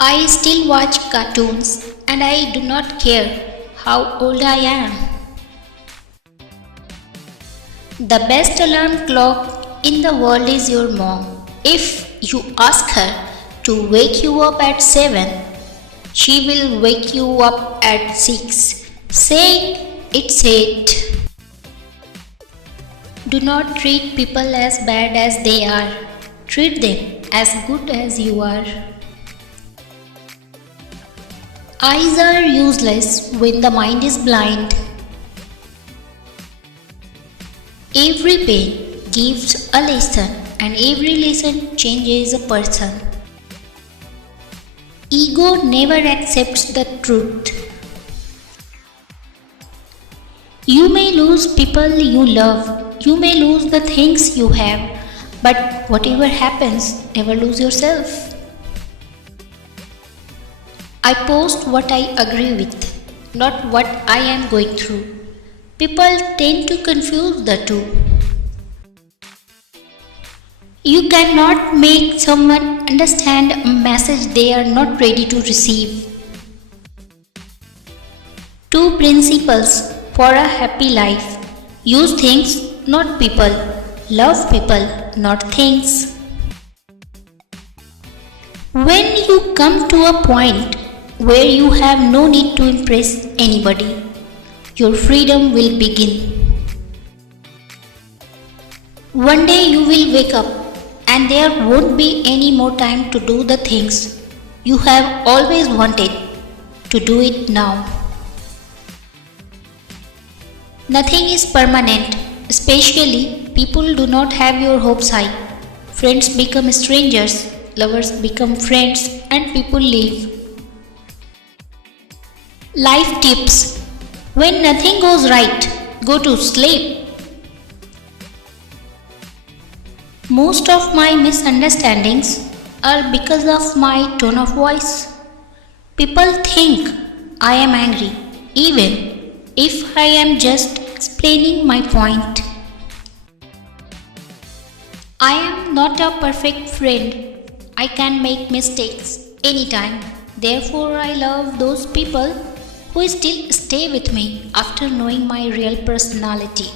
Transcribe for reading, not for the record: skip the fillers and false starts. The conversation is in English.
I still watch cartoons and I do not care how old I am. The best alarm clock in the world is your mom. If you ask her to wake you up at 7, she will wake you up at 6, saying it's 8. Do not treat people as bad as they are. Treat them as good as you are. Eyes are useless when the mind is blind. Every pain gives a lesson, and every lesson changes a person. Ego never accepts the truth. You may lose people you love, you may lose the things you have, but whatever happens, never lose yourself. I post what I agree with, not what I am going through. People tend to confuse the two. You cannot make someone understand a message they are not ready to receive. Two principles for a happy life: use things, not people. Love people, not things. When you come to a point where you have no need to impress anybody, your freedom will begin. One day you will wake up and there won't be any more time to do the things you have always wanted to do it now. Nothing is permanent, especially people do not have your hopes high. Friends become strangers, lovers become friends, and people leave. Life tips: when nothing goes right, go to sleep. Most of my misunderstandings are because of my tone of voice. People think I am angry, even if I am just explaining my point. I am not a perfect friend. I can make mistakes anytime. Therefore, I love those people who still stay with me after knowing my real personality.